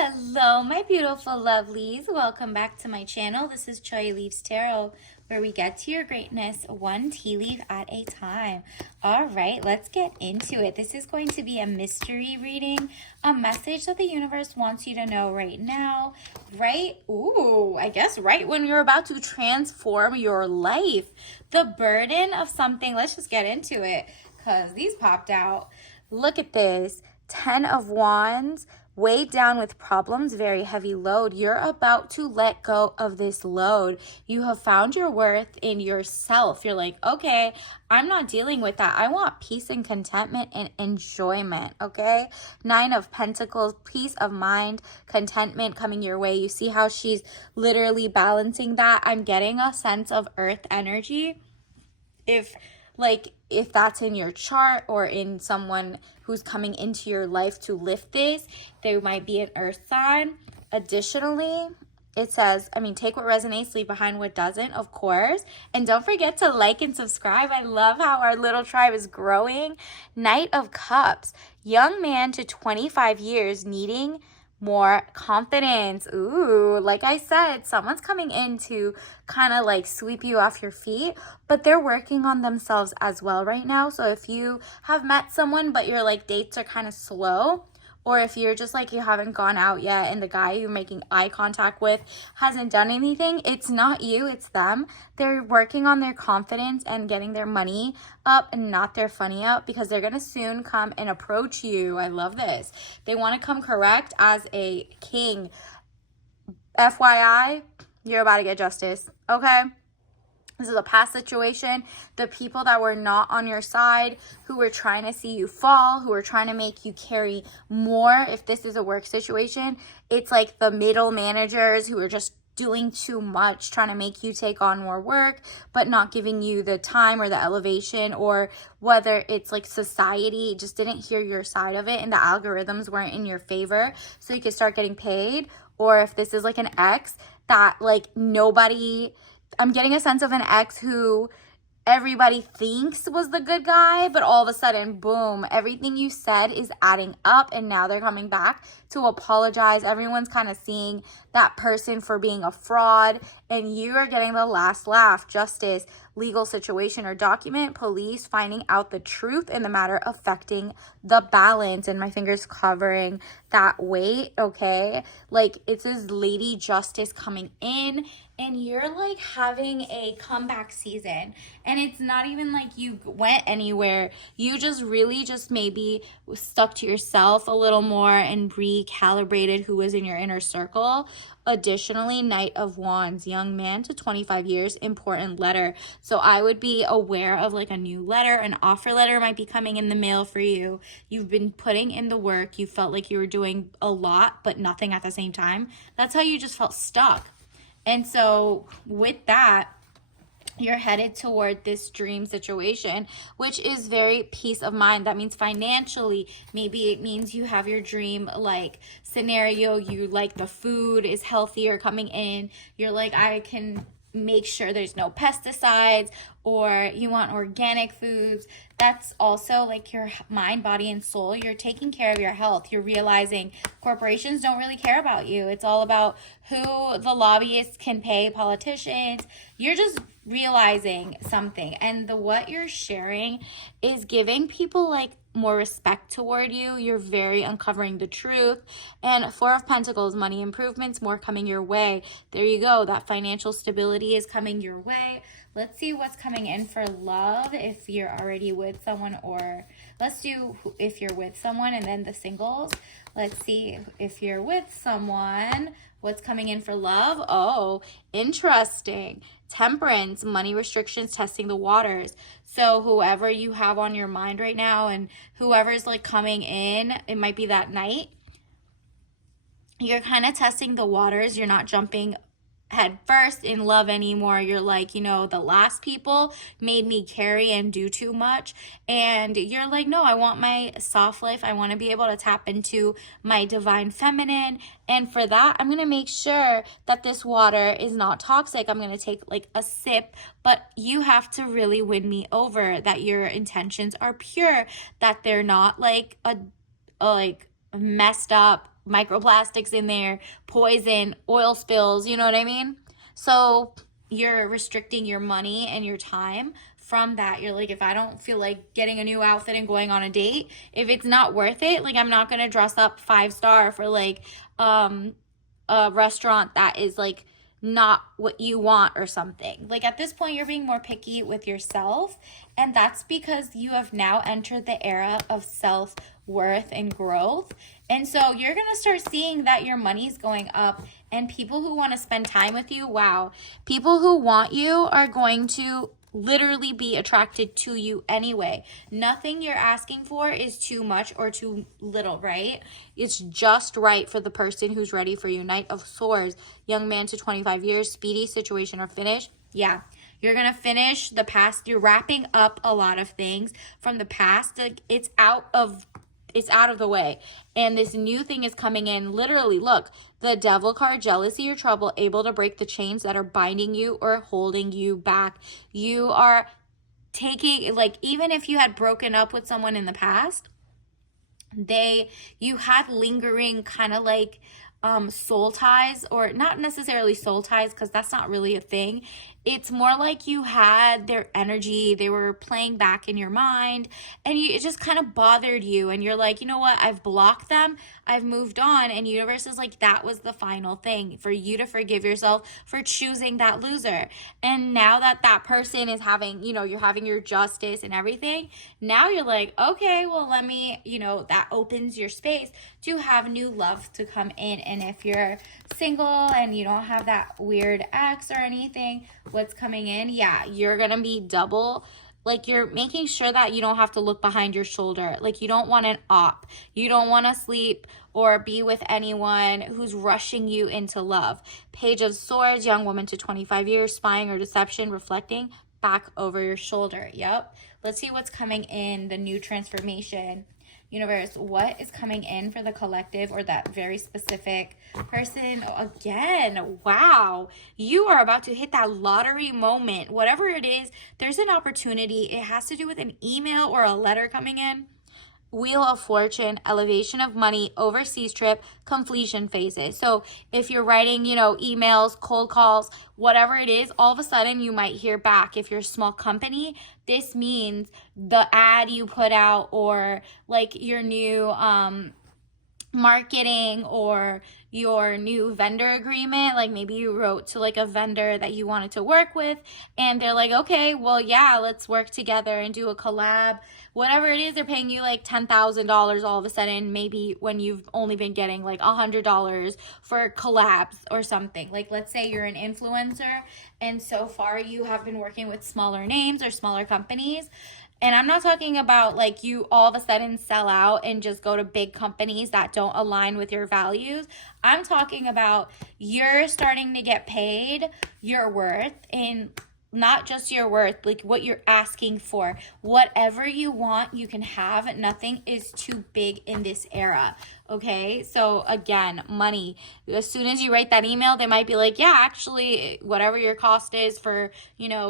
Hello, my beautiful lovelies. Welcome back to my channel. This is Choy Leaves Tarot, where we get to your greatness one tea leaf at a time. All right, let's get into it. This is going to be a mystery reading, a message that the universe wants you to know right now, I guess right when you're about to transform your life. The burden of something. Let's just get into it because these popped out. Look at this. 10 of Wands. Weighed down with problems, very heavy load. You're about to let go of this load. You have found your worth in yourself. You're like, okay, I'm not dealing with that. I want peace and contentment and enjoyment, okay? 9 of Pentacles, peace of mind, contentment coming your way. You see how she's literally balancing that? I'm getting a sense of earth energy. If that's in your chart or in someone who's coming into your life to lift this, there might be an earth sign. Additionally, it says, take what resonates, leave behind what doesn't, of course. And don't forget to like and subscribe. I love how our little tribe is growing. Knight of Cups, young man to 25 years needing more confidence. Ooh, like I said, someone's coming in to kind of like sweep you off your feet, but they're working on themselves as well right now. So if you have met someone, but your like dates are kind of slow, or if you're just like you haven't gone out yet and the guy you're making eye contact with hasn't done anything, it's not you, it's them. They're working on their confidence and getting their money up and not their funny up, because they're going to soon come and approach you. I love this. They want to come correct as a king. FYI, you're about to get justice, okay? This is a past situation. The people that were not on your side, who were trying to see you fall, who were trying to make you carry more. If this is a work situation, it's like the middle managers who are just doing too much, trying to make you take on more work, but not giving you the time or the elevation, or whether it's like society just didn't hear your side of it and the algorithms weren't in your favor so you could start getting paid. Or if this is like an ex that like nobody... I'm getting a sense of an ex who everybody thinks was the good guy, but all of a sudden, boom, everything you said is adding up, and now they're coming back to apologize. Everyone's kind of seeing that person for being a fraud, and you are getting the last laugh. Justice, legal situation or document, police finding out the truth in the matter affecting the balance, and my fingers covering that weight, okay? Like, it's this lady justice coming in, and you're like having a comeback season, and it's not even like you went anywhere. You just really just maybe stuck to yourself a little more and recalibrated who was in your inner circle. Additionally, Knight of Wands, young man to 25 years, important letter. So I would be aware of like a new letter, an offer letter might be coming in the mail for you. You've been putting in the work. You felt like you were doing a lot, but nothing at the same time. That's how you just felt stuck. And so with that, you're headed toward this dream situation, which is very peace of mind. That means financially, maybe it means you have your dream like scenario. You like the food is healthier coming in. You're like, I can make sure there's no pesticides, or you want organic foods. That's also like your mind, body, and soul. You're taking care of your health. You're realizing corporations don't really care about you. It's all about who the lobbyists can pay, politicians. You're just realizing something, and what you're sharing is giving people like more respect toward you. You're very uncovering the truth. And 4 of Pentacles, money improvements, more coming your way. There you go. That financial stability is coming your way. Let's see what's coming in for love if you're already with someone, or let's do if you're with someone and then the singles. Let's see if you're with someone, what's coming in for love. Oh, interesting. Temperance, money restrictions, testing the waters. So whoever you have on your mind right now, and whoever's like coming in, it might be that night, you're kind of testing the waters. You're not jumping head first in love anymore. You're like, the last people made me carry and do too much, and you're like, no, I want my soft life. I want to be able to tap into my divine feminine, and for that I'm going to make sure that this water is not toxic. I'm going to take like a sip, but you have to really win me over, that your intentions are pure, that they're not like a like messed up microplastics in there, poison, oil spills, you know what I mean? So you're restricting your money and your time from that. You're like, if I don't feel like getting a new outfit and going on a date, if it's not worth it, like I'm not gonna dress up 5-star for like a restaurant that is like not what you want or something. Like at this point, you're being more picky with yourself, and that's because you have now entered the era of self-worth and growth. And so you're going to start seeing that your money's going up, and people who want to spend time with you, wow, people who want you are going to literally be attracted to you anyway. Nothing you're asking for is too much or too little, right? It's just right for the person who's ready for you. Knight of Swords, young man to 25 years, speedy situation or finish. Yeah, you're going to finish the past. You're wrapping up a lot of things from the past. Like it's out of the way, and this new thing is coming in. Literally, look, the Devil card, jealousy or trouble, able to break the chains that are binding you or holding you back. You are taking, like, even if you had broken up with someone in the past, you had lingering kind of like soul ties, or not necessarily soul ties because that's not really a thing. It's more like you had their energy, they were playing back in your mind, and it just kind of bothered you, and you're like, you know what, I've blocked them, I've moved on. And universe is like, that was the final thing for you to forgive yourself for choosing that loser. And now that that person is having, you're having your justice and everything, now you're like, okay, well, let me, that opens your space to have new love to come in. And if you're single and you don't have that weird ex or anything, what's coming in, yeah, you're gonna be double, like you're making sure that you don't have to look behind your shoulder. Like you don't want an op, you don't want to sleep or be with anyone who's rushing you into love. Page of Swords, young woman to 25 years, spying or deception, reflecting back over your shoulder. Yep. Let's see what's coming in the new transformation. Universe, what is coming in for the collective or that very specific person? Again, wow, you are about to hit that lottery moment. Whatever it is, there's an opportunity. It has to do with an email or a letter coming in. Wheel of Fortune, elevation of money, overseas trip, completion phases. So if you're writing, emails, cold calls, whatever it is, all of a sudden you might hear back. If you're a small company, this means the ad you put out or like your new marketing or your new vendor agreement, like maybe you wrote to like a vendor that you wanted to work with and they're like, okay, well, yeah, let's work together and do a collab. Whatever it is, they're paying you like $10,000 all of a sudden, maybe when you've only been getting like $100 for collabs or something. Like let's say you're an influencer and so far you have been working with smaller names or smaller companies. And I'm not talking about like you all of a sudden sell out and just go to big companies that don't align with your values. I'm talking about you're starting to get paid your worth, and not just your worth, like what you're asking for. Whatever you want, you can have. Nothing is too big in this era. Okay, so again, money. As soon as you write that email, they might be like, yeah, actually, whatever your cost is for,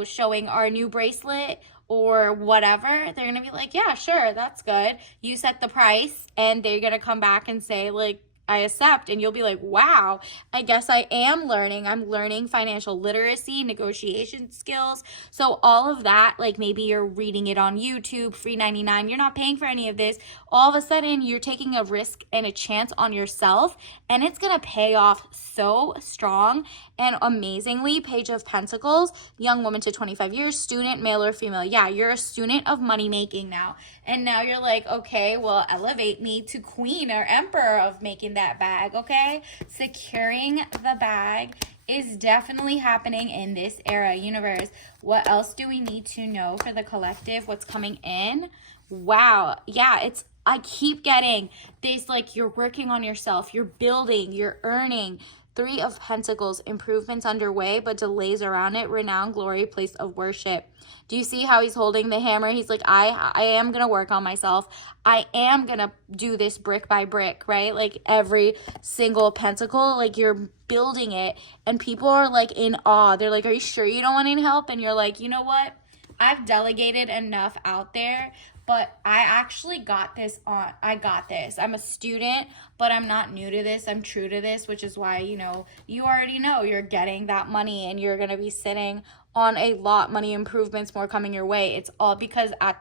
showing our new bracelet or whatever, they're gonna be like, yeah, sure, that's good. You set the price, and they're gonna come back and say, like, I accept, and you'll be like, wow, I guess I am learning. I'm learning financial literacy, negotiation skills. So all of that, like maybe you're reading it on YouTube, free 99, you're not paying for any of this. All of a sudden, you're taking a risk and a chance on yourself, and it's gonna pay off so strong and amazingly. Page of Pentacles, young woman to 25 years, student, male or female. Yeah, you're a student of money making now. And now you're like, okay, well, elevate me to queen or emperor of making that bag, okay? Securing the bag is definitely happening in this era. Universe, what else do we need to know for the collective? What's coming in? Wow. Yeah, I keep getting this, like you're working on yourself, you're building, you're earning. 3 of Pentacles, improvements underway, but delays around it. Renown, glory, place of worship. Do you see how he's holding the hammer? He's like, I am going to work on myself. I am going to do this brick by brick, right? Like every single pentacle, like you're building it, and people are like in awe. They're like, are you sure you don't want any help? And you're like, you know what? I've delegated enough out there. but I actually got this on, I got this. I'm a student, but I'm not new to this. I'm true to this, which is why, you know, you already know you're getting that money and you're going to be sitting on a lot, money improvements more coming your way. It's all because at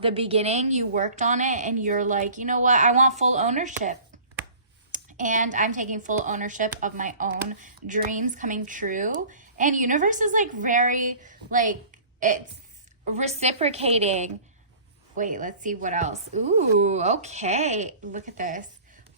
the beginning you worked on it and you're like, you know what, I want full ownership. And I'm taking full ownership of my own dreams coming true. And universe is like very, like, it's reciprocating. Wait, let's see what else. Ooh, okay. Look at this.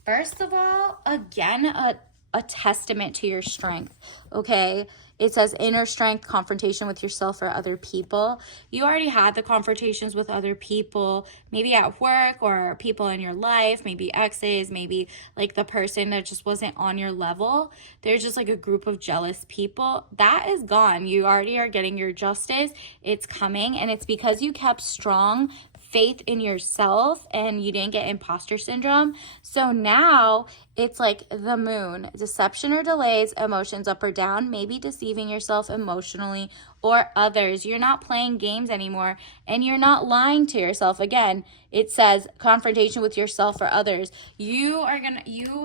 First of all, again, a testament to your strength, okay? It says inner strength, confrontation with yourself or other people. You already had the confrontations with other people, maybe at work or people in your life, maybe exes, maybe like the person that just wasn't on your level. There's just like a group of jealous people. That is gone. You already are getting your justice. It's coming, and it's because you kept strong faith in yourself and you didn't get imposter syndrome. So now it's like the moon, deception or delays, emotions up or down, maybe deceiving yourself emotionally or others. You're not playing games anymore, and you're not lying to yourself. Again, it says confrontation with yourself or others. You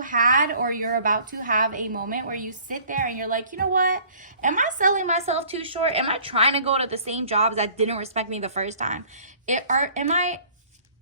had or you're about to have a moment where you sit there and you're like, you know what? Am I selling myself too short? Am I trying to go to the same jobs that didn't respect me the first time? Am I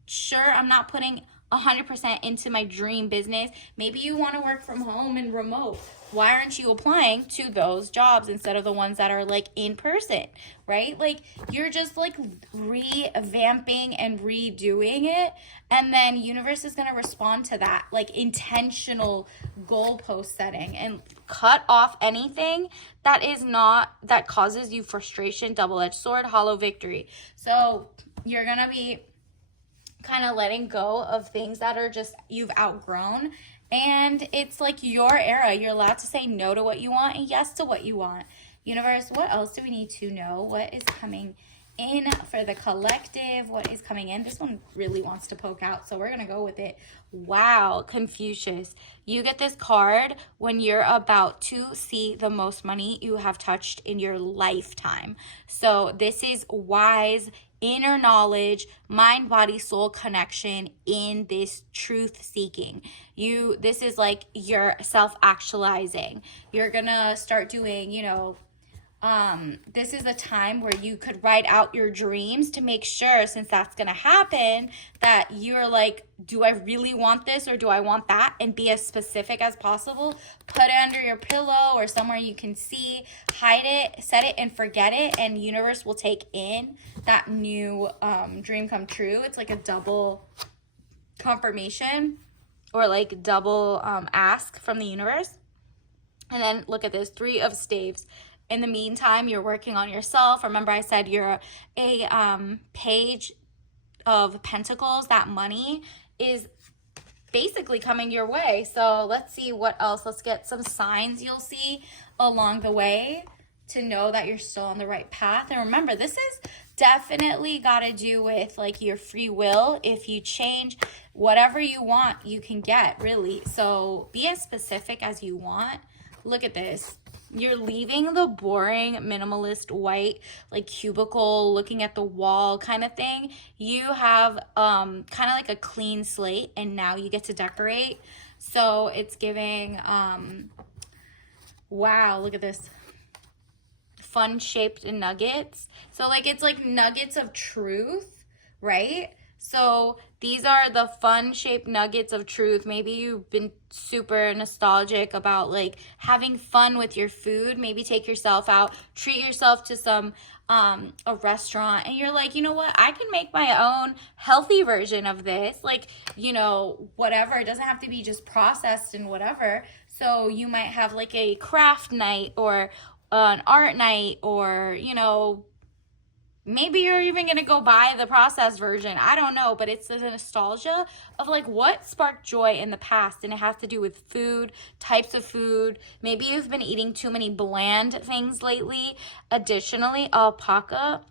sure I'm not putting 100% into my dream business? Maybe you want to work from home and remote. Why aren't you applying to those jobs instead of the ones that are like in person, right? Like you're just like revamping and redoing it, and then universe is going to respond to that, like intentional goalpost setting, and cut off anything that is not, that causes you frustration, double-edged sword, hollow victory. So you're going to be kind of letting go of things that are just you've outgrown, and it's like your era. You're allowed to say no to what you want and yes to what you want. Universe, what else do we need to know? What is coming in for the collective? What is coming in? This one really wants to poke out, so we're gonna go with it. Wow, Confucius, you get this card when you're about to see the most money you have touched in your lifetime. So this is wise inner knowledge, mind, body, soul connection in this truth seeking. This is like you're self-actualizing. You're gonna start doing, this is a time where you could write out your dreams to make sure, since that's going to happen, that you're like, do I really want this or do I want that? And be as specific as possible. Put it under your pillow or somewhere you can see. Hide it, set it, and forget it. And universe will take in that new dream come true. It's like a double confirmation or like double ask from the universe. And then look at this, 3 of staves. In the meantime, you're working on yourself. Remember I said you're a page of pentacles. That money is basically coming your way. So let's see what else. Let's get some signs you'll see along the way to know that you're still on the right path. And remember, this is definitely got to do with like your free will. If you change whatever you want, you can get, really. So be as specific as you want. Look at this. You're leaving the boring, minimalist, white, like cubicle, looking at the wall kind of thing. You have kind of like a clean slate, and now you get to decorate. So it's giving, wow, look at this. Fun-shaped nuggets. So like it's like nuggets of truth, right? So these are the fun-shaped nuggets of truth. Maybe you've been super nostalgic about like having fun with your food. Maybe take yourself out, treat yourself to some a restaurant, and you're like, you know what? I can make my own healthy version of this. Like, whatever. It doesn't have to be just processed and whatever. So you might have like a craft night or an art night, or maybe you're even going to go buy the processed version. I don't know, but it's the nostalgia of like what sparked joy in the past, and it has to do with food, types of food. Maybe you've been eating too many bland things lately. Additionally, alpaca,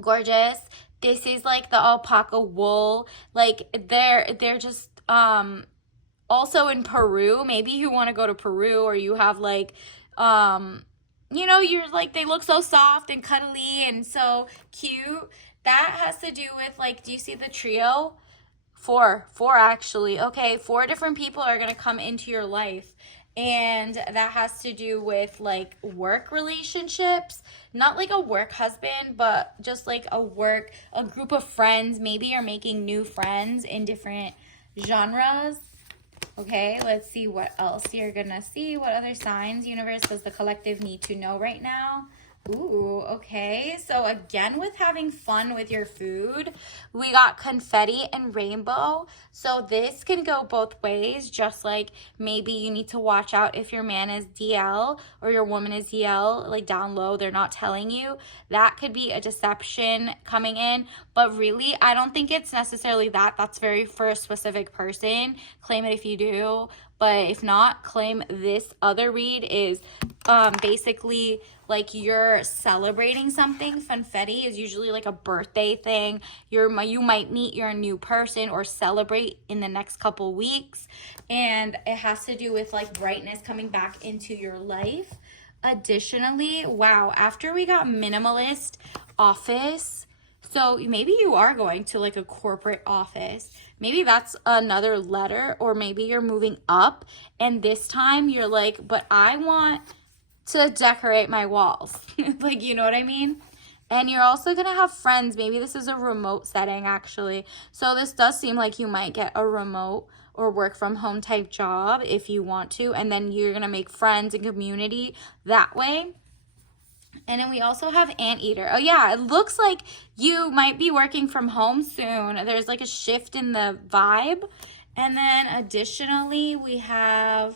gorgeous. This is like the alpaca wool. Like they're just also in Peru. Maybe you want to go to Peru, or you have like you're like, they look so soft and cuddly and so cute. That has to do with, like, do you see the trio? Four actually. Okay, 4 different people are going to come into your life. And that has to do with like work relationships, not like a work husband, but just like a group of friends. Maybe you're making new friends in different genres. Okay, let's see what else you're gonna see. What other signs, universe, does the collective need to know right now? Ooh, okay. So again, with having fun with your food, we got confetti and rainbow. So this can go both ways, just like maybe you need to watch out if your man is DL or your woman is DL, like down low, they're not telling you. That could be a deception coming in. But really, I don't think it's necessarily that. That's very for a specific person. Claim it if you do. But if not, claim this other read is basically like you're celebrating something. Confetti is usually like a birthday thing. You might meet your new person or celebrate in the next couple weeks. And it has to do with like brightness coming back into your life. Additionally, wow, after we got minimalist office, so maybe you are going to like a corporate office. Maybe that's another letter, or maybe you're moving up and this time you're like, but I want to decorate my walls. Like, you know what I mean? And you're also going to have friends. Maybe this is a remote setting actually. So this does seem like you might get a remote or work from home type job if you want to. And then you're going to make friends and community that way. And then we also have Anteater. Oh yeah, it looks like you might be working from home soon. There's like a shift in the vibe. And then additionally, we have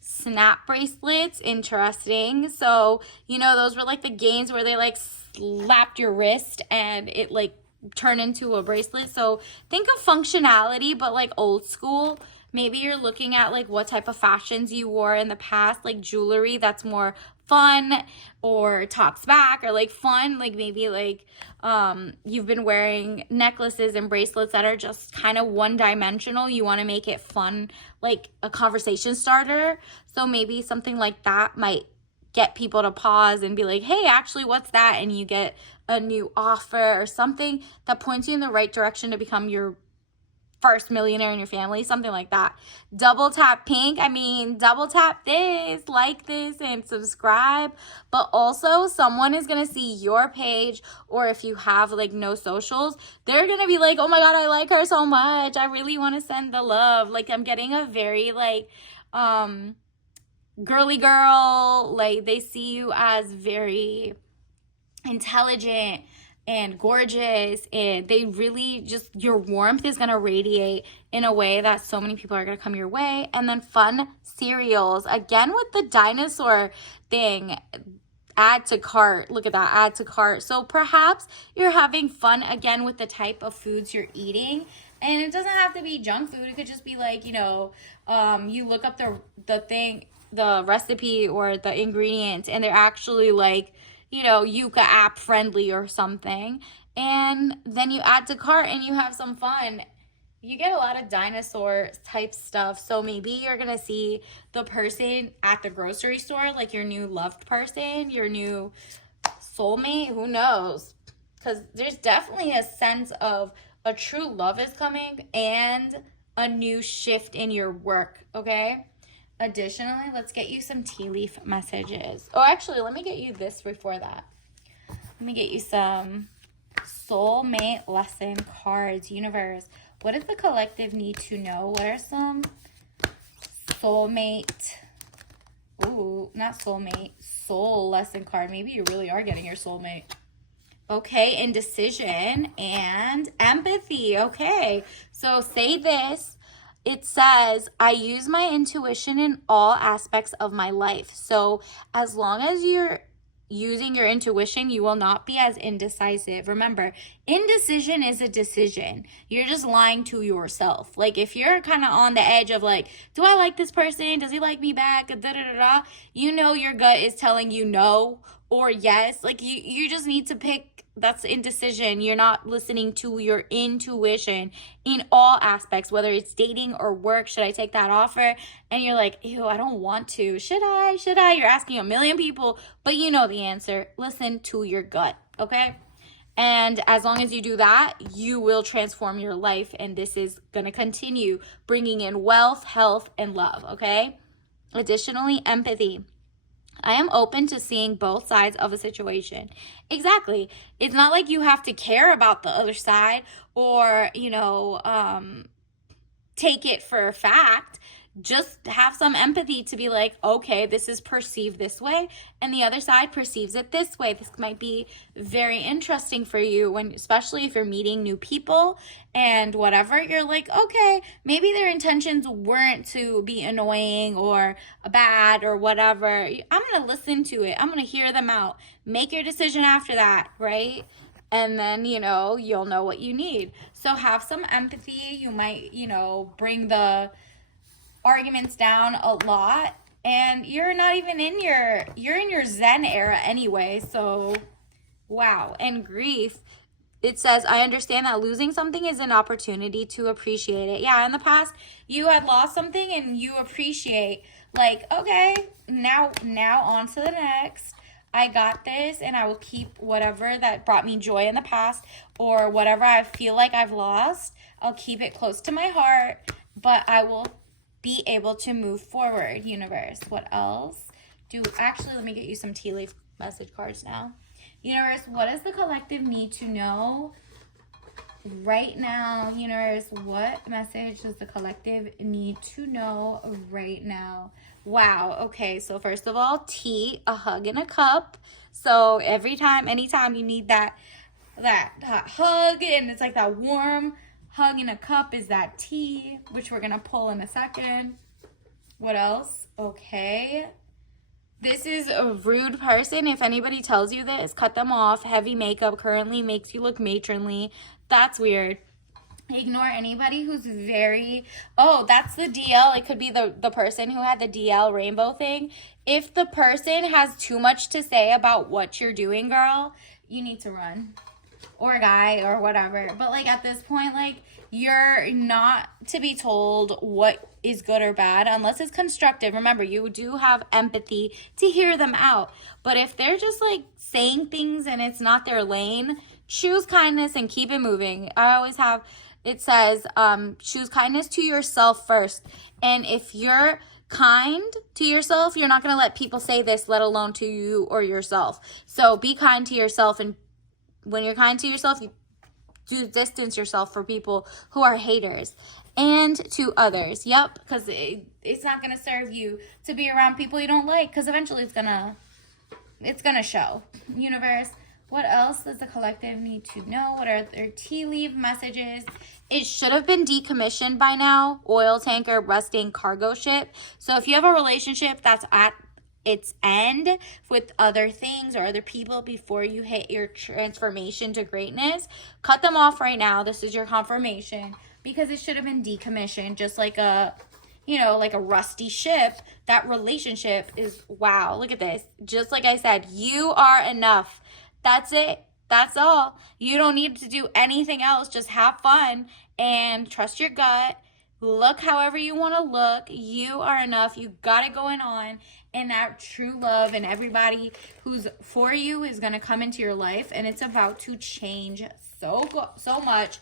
snap bracelets. Interesting. So, you know, those were like the games where they like slapped your wrist and it like turned into a bracelet. So think of functionality, but like old school. Maybe you're looking at like what type of fashions you wore in the past, like jewelry that's more fun or talks back, or like fun, like maybe like you've been wearing necklaces and bracelets that are just kind of one-dimensional. You want to make it fun, like a conversation starter. So maybe something like that might get people to pause and be like, hey, actually, what's that? And you get a new offer or something that points you in the right direction to become your first millionaire in your family, something like that. Double tap pink. I mean, double tap this, like this, and subscribe. But also, someone is going to see your page, or if you have like no socials, they're going to be like, oh my God, I like her so much. I really want to send the love. Like, I'm getting a very like, girly girl. Like, they see you as very intelligent and gorgeous, and they really just, your warmth is going to radiate in a way that so many people are going to come your way. And then fun cereals, again with the dinosaur thing, add to cart. Look at that, add to cart. So perhaps you're having fun again with the type of foods you're eating, and it doesn't have to be junk food. It could just be like, you know, you look up the recipe or the ingredients, and they're actually like, you know, Yuka app friendly or something. And then you add to cart and you have some fun. You get a lot of dinosaur type stuff. So maybe you're going to see the person at the grocery store, like your new loved person, your new soulmate, who knows? Because there's definitely a sense of a true love is coming and a new shift in your work, okay? Additionally, let's get you some tea leaf messages. Oh, actually, let me get you this before that. Let me get you some soulmate lesson cards. Universe, what does the collective need to know? What are some soulmate, not soulmate, soul lesson card? Maybe you really are getting your soulmate. Okay, indecision and empathy. Okay, so say this. It says, I use my intuition in all aspects of my life. So as long as you're using your intuition, you will not be as indecisive. Remember, indecision is a decision. You're just lying to yourself. Like if you're kind of on the edge of like, do I like this person? Does he like me back? Da, da, da, da. You know your gut is telling you no or yes. Like you just need to pick. That's indecision. You're not listening to your intuition in all aspects, whether it's dating or work. Should I take that offer? And you're like, ew, I don't want to. Should I? Should I? You're asking a million people, but you know the answer. Listen to your gut, okay? And as long as you do that, you will transform your life. And this is going to continue bringing in wealth, health, and love, okay? Additionally, empathy. I am open to seeing both sides of a situation. Exactly. It's not like you have to care about the other side or, take it for a fact. Just have some empathy to be like, okay, this is perceived this way and the other side perceives it this way. This might be very interesting for you when, especially if you're meeting new people and whatever, you're like, okay, maybe their intentions weren't to be annoying or bad or whatever. I'm going to listen to it. I'm going to hear them out. Make your decision after that, right? And then, you'll know what you need. So have some empathy. You might, bring the arguments down a lot, and you're not even in your Zen era anyway. So wow. And grief, it says, I understand that losing something is an opportunity to appreciate it. Yeah, in the past you had lost something and you appreciate, like, okay, now on to the next. I got this, and I will keep whatever that brought me joy in the past, or whatever I feel like I've lost, I'll keep it close to my heart, but I will be able to move forward, universe. What else? Actually, let me get you some tea leaf message cards now. Universe, what does the collective need to know right now? Universe, what message does the collective need to know right now? Wow. Okay. So first of all, tea, a hug in a cup. So anytime you need that hug, and it's like that warm hug in a cup, is that tea, which we're going to pull in a second. What else? Okay. This is a rude person. If anybody tells you this, cut them off. Heavy makeup currently makes you look matronly. That's weird. Ignore anybody who's that's the DL. It could be the person who had the DL rainbow thing. If the person has too much to say about what you're doing, girl, you need to run. Or a guy or whatever. But like at this point, like, you're not to be told what is good or bad unless it's constructive. Remember, you do have empathy to hear them out. But if they're just like saying things and it's not their lane, choose kindness and keep it moving. It says, choose kindness to yourself first. And if you're kind to yourself, you're not going to let people say this, let alone to you or yourself. So be kind to yourself, and when you're kind to yourself, you do distance yourself for people who are haters, and to others. Yep, because it's not going to serve you to be around people you don't like, because eventually it's gonna show. Universe, what else does the collective need to know? What are their tea leaf messages? It should have been decommissioned by now. Oil tanker, rusting, cargo ship. So if you have a relationship that's at its end with other things or other people before you hit your transformation to greatness, cut them off right now. This is your confirmation, because it should have been decommissioned, just like a rusty ship. That relationship is, wow, look at this. Just like I said, you are enough. That's it. That's all. You don't need to do anything else. Just have fun and trust your gut. Look however you want to look. You are enough. You got it going on. And that true love and everybody who's for you is going to come into your life. And it's about to change so much.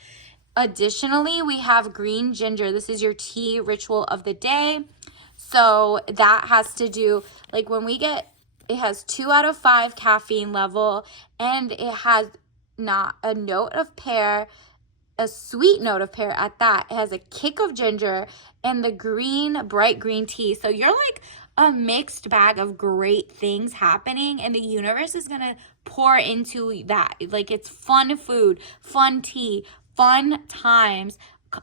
Additionally, we have green ginger. This is your tea ritual of the day. So that has to do, like, it has 2 out of 5 caffeine level, and it has not a note of pear, a sweet note of pear at that. It has a kick of ginger and the bright green tea. So you're like a mixed bag of great things happening, and the universe is going to pour into that. Like, it's fun food, fun tea, fun times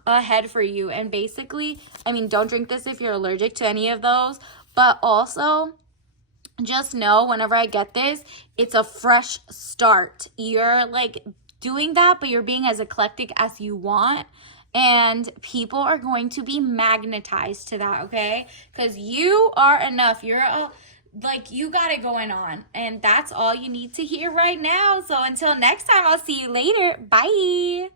ahead for you. And basically, don't drink this if you're allergic to any of those, but also just know whenever I get this, it's a fresh start. You're like doing that, but you're being as eclectic as you want. And people are going to be magnetized to that, okay? Because you are enough. You got it going on. And that's all you need to hear right now. So until next time, I'll see you later. Bye.